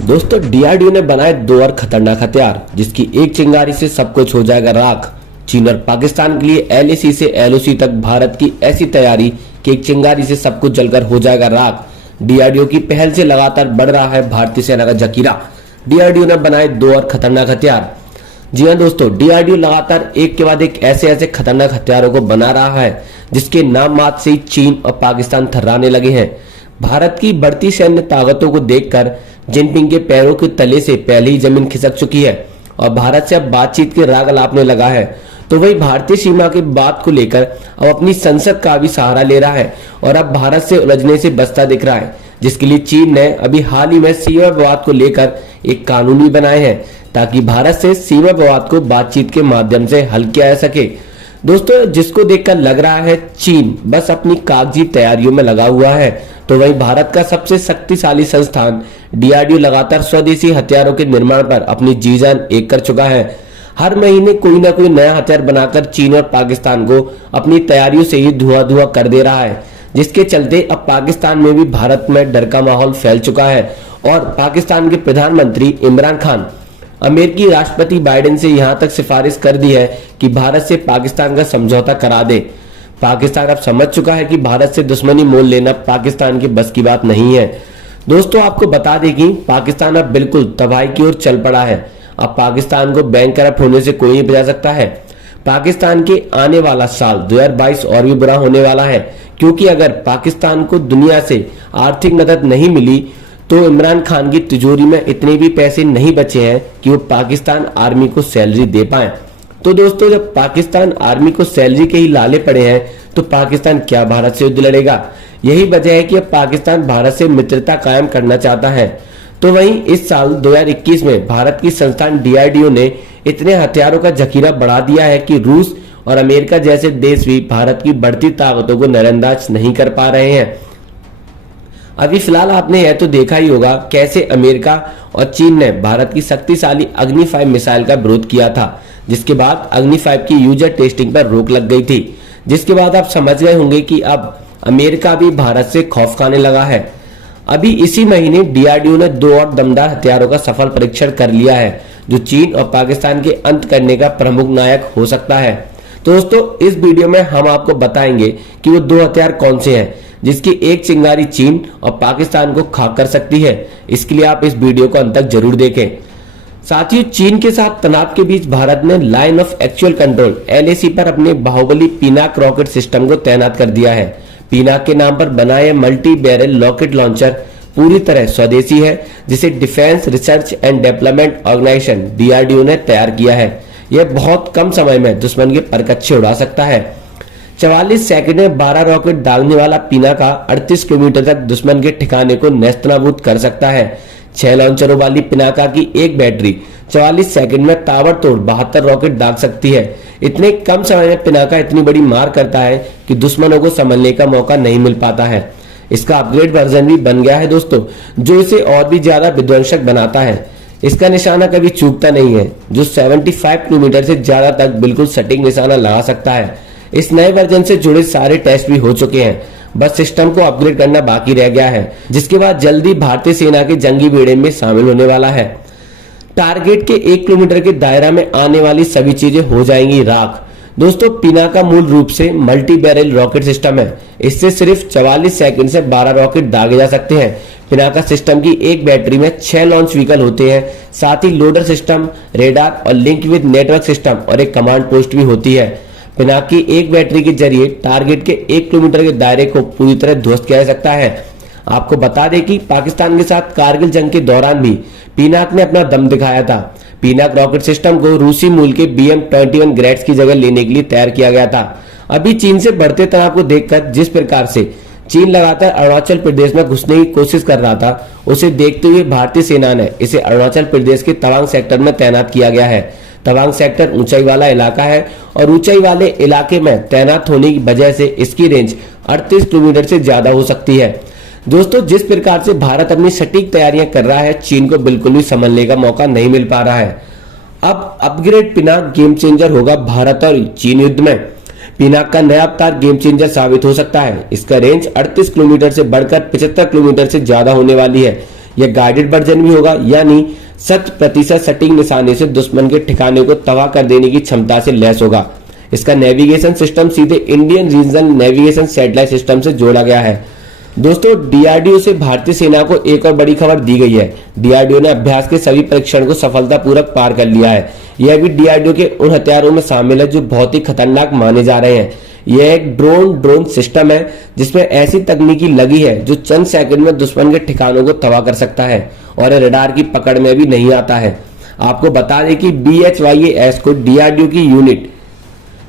दोस्तों डीआरडीओ ने बनाए दो और खतरनाक हथियार जिसकी एक चिंगारी से सब कुछ हो जाएगा राख। चीन और पाकिस्तान के लिए एलएसी से एलओसी तक भारत की ऐसी तैयारी कि एक चिंगारी से सब कुछ जलकर हो जाएगा राख। डीआरडीओ की पहल से लगातार बढ़ रहा है भारतीय सेना का जखीरा। डीआरडीओ ने बनाए दो और खतरनाक हथियार। जी हाँ दोस्तों, डीआरडीओ लगातार एक के बाद एक ऐसे खतरनाक हथियारों को बना रहा है जिसके नाम मात्र से ही चीन और पाकिस्तान थर्राने लगे हैं। भारत की बढ़ती सैन्य ताकतों को देखकर जिनपिंग के पैरों के तले से पहले ही जमीन खिसक चुकी है और भारत से अब बातचीत के राग अलापने लगा है। तो वही भारतीय सीमा की बात को लेकर अब अपनी संसद का भी सहारा ले रहा है और अब भारत से उलझने से बचता दिख रहा है, जिसके लिए चीन ने अभी हाल ही में सीमा विवाद को लेकर एक कानून भी बनाए हैं ताकि भारत से सीमा विवाद को बातचीत के माध्यम से हल किया जा सके। दोस्तों, जिसको देखकर लग रहा है चीन बस अपनी कागजी तैयारियों में लगा हुआ है, तो वहीं भारत का सबसे शक्तिशाली संस्थान डीआरडीओ लगातार स्वदेशी हथियारों के निर्माण पर अपनी जी जान एक कर चुका है। हर महीने कोई ना कोई नया हथियार बनाकर चीन और पाकिस्तान को अपनी तैयारियों से ही धुआं कर दे रहा है, जिसके चलते अब पाकिस्तान में भी भारत में डर का माहौल फैल चुका है और पाकिस्तान के प्रधानमंत्री इमरान खान अमेरिकी राष्ट्रपति बाइडेन से यहां तक सिफारिश कर दी है कि भारत से पाकिस्तान का समझौता करा दे। पाकिस्तान अब समझ चुका है कि भारत से दुश्मनी मोल लेना पाकिस्तान की बस की बात नहीं है। दोस्तों, आपको बता दें कि पाकिस्तान अब बिल्कुल तबाही की ओर चल पड़ा है। अब पाकिस्तान को बैंक करप्ट होने से कोई नहीं बचा सकता है। पाकिस्तान के आने वाला साल 2022 और भी बुरा होने वाला है, क्योंकि अगर पाकिस्तान को दुनिया से आर्थिक मदद नहीं मिली तो इमरान खान की तिजोरी में इतने भी पैसे नहीं बचे हैं कि वो पाकिस्तान आर्मी को सैलरी दे पाए। तो दोस्तों, जब पाकिस्तान आर्मी को सैलरी के ही लाले पड़े हैं तो पाकिस्तान क्या भारत से युद्ध लड़ेगा? यही वजह है कि अब पाकिस्तान भारत से मित्रता कायम करना चाहता है। तो वहीं इस साल 2021 में भारत की संस्थान डीआरडीओ ने इतने हथियारों का जखीरा बढ़ा दिया है कि रूस और अमेरिका जैसे देश भी भारत की बढ़ती ताकतों को नजरअंदाज नहीं कर पा रहे हैं। अभी फिलहाल आपने यह तो देखा ही होगा कैसे अमेरिका और चीन ने भारत की शक्तिशाली अग्नि 5 मिसाइल का विरोध किया था, जिसके बाद अग्नि 5 की यूजर टेस्टिंग पर रोक लग गई थी। जिसके बाद आप समझ गए होंगे कि अब अमेरिका भी भारत से खौफ खाने लगा है। अभी इसी महीने डीआरडीओ ने दो और दमदार हथियारों का सफल परीक्षण कर लिया है जो चीन और पाकिस्तान के अंत करने का प्रमुख नायक हो सकता है। तो दोस्तों, इस वीडियो में हम आपको बताएंगे कि वो दो हथियार कौन से हैं जिसकी एक चिंगारी चीन और पाकिस्तान को खाक कर सकती है। इसके लिए आप इस वीडियो को अंत तक जरूर देखें। साथियों, चीन के साथ तनाव के बीच भारत ने line of actual control LAC पर अपने बाहुबली पिनाक रॉकेट सिस्टम को तैनात कर दिया है। पिनाक के नाम पर बना यह मल्टी बैरल रॉकेट लॉन्चर पूरी तरह स्वदेशी है, जिसे Defence Research and Development Organisation DRDO ने तैयार किया है। यह बहुत कम समय में दुश्मन के पर कच्चे उड़ा सकता है। 44 सेकंड में 12 रॉकेट दागने वाला पिनाका 38 किलोमीटर तक दुश्मन के ठिकाने को नेस्तनाबूद कर सकता है। 6 लॉन्चरों वाली पिनाका की एक बैटरी 44 सेकंड में ताबड़तोड़ 72 रॉकेट दाग सकती है। इतने कम समय में पिनाका इतनी बड़ी मार करता है कि दुश्मनों को संभलने का मौका नहीं मिल पाता है। इसका अपग्रेड वर्जन भी बन गया है दोस्तों, जो इसे और भी ज्यादा विध्वंसक बनाता है। इसका निशाना कभी चूकता नहीं है, जो 75 किलोमीटर से ज्यादा तक बिल्कुल सटीक निशाना लगा सकता है। इस नए वर्जन से जुड़े सारे टेस्ट भी हो चुके हैं, बस सिस्टम को अपग्रेड करना बाकी रह गया है, जिसके बाद जल्दी भारतीय सेना के जंगी बेड़े में शामिल होने वाला है। टारगेट के 1 किलोमीटर के दायरा में आने वाली सभी चीजें हो जाएंगी राख। दोस्तों, पिनाका मूल रूप से मल्टी बैरल रॉकेट सिस्टम है। इससे सिर्फ 44 सेकंड से 12 रॉकेट दागे जा सकते हैं। पिनाका सिस्टम की एक बैटरी में 6 लॉन्च व्हीकल होते हैं, साथ ही लोडर सिस्टम, रेडार और लिंक विद नेटवर्क सिस्टम और एक कमांड पोस्ट भी होती है। पिनाक की एक बैटरी के जरिए टारगेट के 1 किलोमीटर के दायरे को पूरी तरह ध्वस्त किया जा सकता है। आपको बता दें कि पाकिस्तान के साथ कारगिल जंग के दौरान भी पिनाक ने अपना दम दिखाया था। पिनाक रॉकेट सिस्टम को रूसी मूल के BM-21 ग्रेड्स की जगह लेने के लिए तैयार किया गया था। अभी चीन से बढ़ते तनाव को देखकर जिस प्रकार से चीन लगातार अरुणाचल प्रदेश में घुसने की कोशिश कर रहा था, उसे देखते हुए भारतीय सेना ने इसे अरुणाचल प्रदेश के तवांग सेक्टर में तैनात किया गया है। तवांग सेक्टर ऊंचाई वाला इलाका है और ऊंचाई वाले इलाके में तैनात होने की वजह से इसकी रेंज 38 किलोमीटर से ज्यादा हो सकती है। दोस्तों, जिस प्रकार से भारत अपनी सटीक तैयारियां कर रहा है, चीन को बिल्कुल भी संभलने का मौका नहीं मिल पा रहा है। अब अपग्रेड पिनाक गेम चेंजर होगा भारत और चीन युद्ध में। पिनाक का नया अवतार गेम चेंजर साबित हो सकता है। इसका रेंज 38 किलोमीटर से बढ़कर 75 किलोमीटर से ज्यादा होने वाली है। यह गाइडेड वर्जन भी होगा, यानी 100% सटीक निशाने से दुश्मन के ठिकाने को तबाह कर देने की क्षमता से लैस होगा। इसका नेविगेशन सिस्टम सीधे Indian regional navigation satellite system से जोड़ा गया है। दोस्तों, डीआरडीओ से भारतीय सेना को एक और बड़ी खबर दी गई है। डीआरडीओ ने अभ्यास के सभी परीक्षण को सफलतापूर्वक पार कर लिया है। यह भी डीआरडीओ के उन हथियारों में शामिल है जो बहुत ही खतरनाक माने जा रहे हैं। यह एक ड्रोन सिस्टम है जिसमें ऐसी तकनीकी लगी है जो चंद सेकंड में दुश्मन के ठिकानों को तबाह कर सकता है और रडार की पकड़ में भी नहीं आता है। आपको बता दें कि BHYAS को डीआरडीओ की unit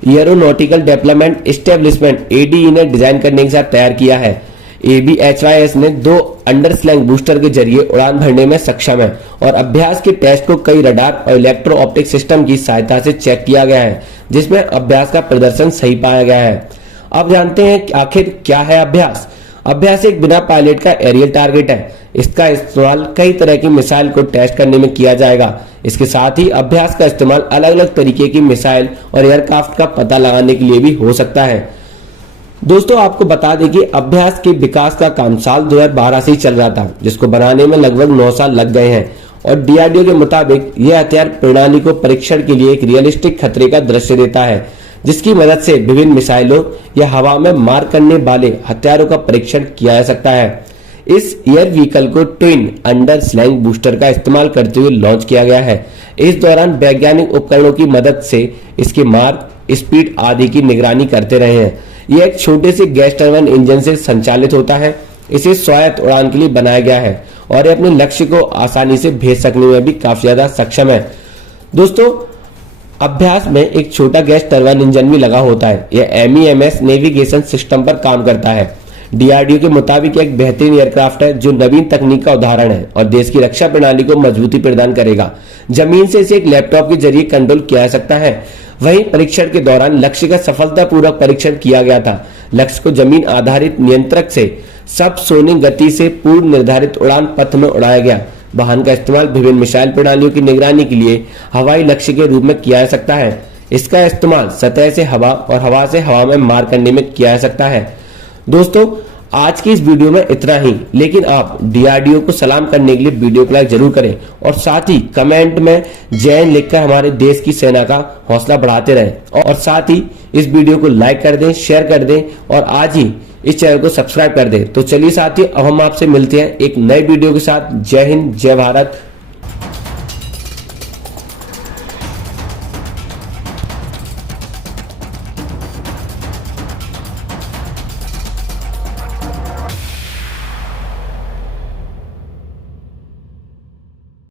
aeronautical development establishment ADE ने डिजाइन करने के साथ तैयार किया है। ABHYS ने 2 अंडरस्लैंग बूस्टर के जरिए उड़ान भरने में सक्षम है और अभ्यास के टेस्ट को कई रडार और इलेक्ट्रो ऑप्टिक सिस्टम की सहायता से चेक किया गया है, जिसमें अभ्यास का प्रदर्शन सही पाया गया है। अब जानते हैं कि आखिर क्या है अभ्यास। अभ्यास एक बिना पायलट का एरियल टारगेट है। इसका इस्तेमाल कई तरह की मिसाइल को टेस्ट करने में किया जाएगा। इसके साथ ही अभ्यास का इस्तेमाल अलग अलग तरीके की मिसाइल और एयरक्राफ्ट का पता लगाने के लिए भी हो सकता है। दोस्तों, आपको बता दें कि अभ्यास के विकास का काम साल 2012 से ही चल रहा था, जिसको बनाने में लगभग 9 साल लग गए हैं और डीआरडीओ के मुताबिक यह हथियार प्रणाली को परीक्षण के लिए एक रियलिस्टिक खतरे का दृश्य देता है, जिसकी मदद से विभिन्न मिसाइलों या हवा में मार करने वाले हथियारों का परीक्षण किया जा सकता है। इस एयर व्हीकल को ट्विन अंडर स्लैंग बूस्टर का इस्तेमाल करते हुए लॉन्च किया गया है। इस दौरान वैज्ञानिक उपकरणों की मदद से इसके मार्ग, स्पीड आदि की निगरानी करते रहे हैं। यह एक छोटे से गैस टर्बाइन इंजन से संचालित होता है। इसे स्वायत्त उड़ान के लिए बनाया गया है और यह अपने लक्ष्य को आसानी से भेज सकने में भी काफी ज्यादा सक्षम है। दोस्तों, अभ्यास में एक छोटा गैस टर्बाइन इंजन भी लगा होता है। यह MEMS नेविगेशन सिस्टम पर काम करता है। डीआरडीओ के मुताबिक एक बेहतरीन एयरक्राफ्ट है जो नवीन तकनीक का उदाहरण है और देश की रक्षा प्रणाली को मजबूती प्रदान करेगा। जमीन से इसे एक लैपटॉप के जरिए कंट्रोल किया जा सकता है। वहीं परीक्षण के दौरान लक्ष्य का सफलतापूर्वक परीक्षण किया गया था। लक्ष्य को जमीन आधारित नियंत्रक से सबसोनिक गति से पूर्व निर्धारित उड़ान पथ में उड़ाया गया। वाहन का इस्तेमाल विभिन्न मिसाइल प्रणालियों की निगरानी के लिए हवाई लक्ष्य के रूप में किया जा सकता है। इसका इस्तेमाल सतह से हवा और हवा से हवा में मार करने में किया जा सकता है। दोस्तों, आज की इस वीडियो में इतना ही, लेकिन आप डीआरडीओ को सलाम करने के लिए वीडियो को लाइक जरूर करें और साथ ही कमेंट में जय हिंद लिखकर हमारे देश की सेना का हौसला बढ़ाते रहें और साथ ही इस वीडियो को लाइक कर दें, शेयर कर दें और आज ही इस चैनल को सब्सक्राइब कर दें। तो चलिए साथियों, अब हम आपसे मिलते हैं एक नए वीडियो के साथ। जय हिंद, जय भारत,